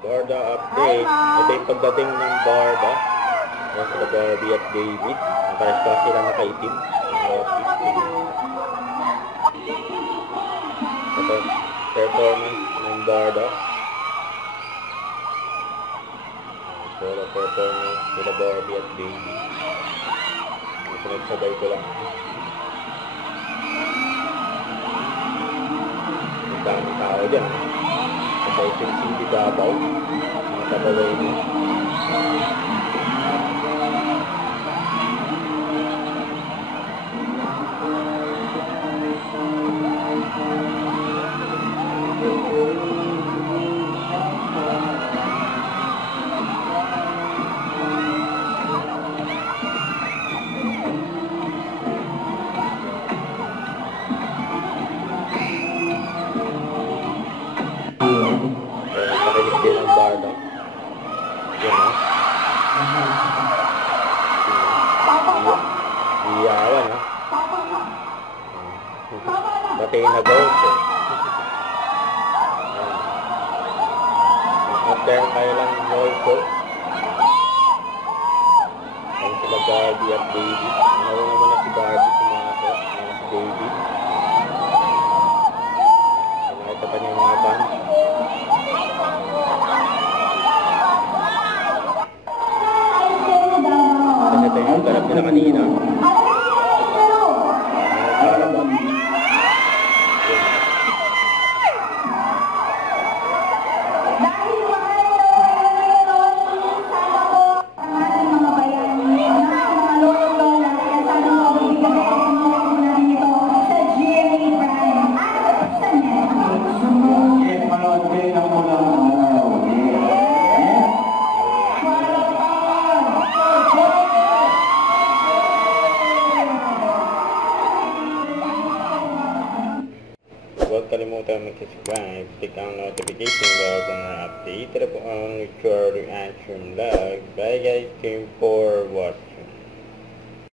Barda update. Ito yung pagdating ng Barda. Yan sila Barbie at David. Pares pa sila nakaitim. Ito performance ng Barda. Solo performance sila Barbie at David. Pinagsabay ko lang. Ang daming tao dyan. Sa Quezon City, Davao. Mga tabaway mo. Pakinig din ang Barda. Yan ha. Iyawan ha. Pati na gold eh. After kayo lang also. Ayun sila Barbie at David. Nawa naman na si Barbie sumako. Ayun si David. Ito pa niya mga band. Ito yung ganap nila kanina. Huwag kalimutan mag-subscribe, click ang notification bell para ma-update na po ang record reaction vlog. Bye guys, came forward.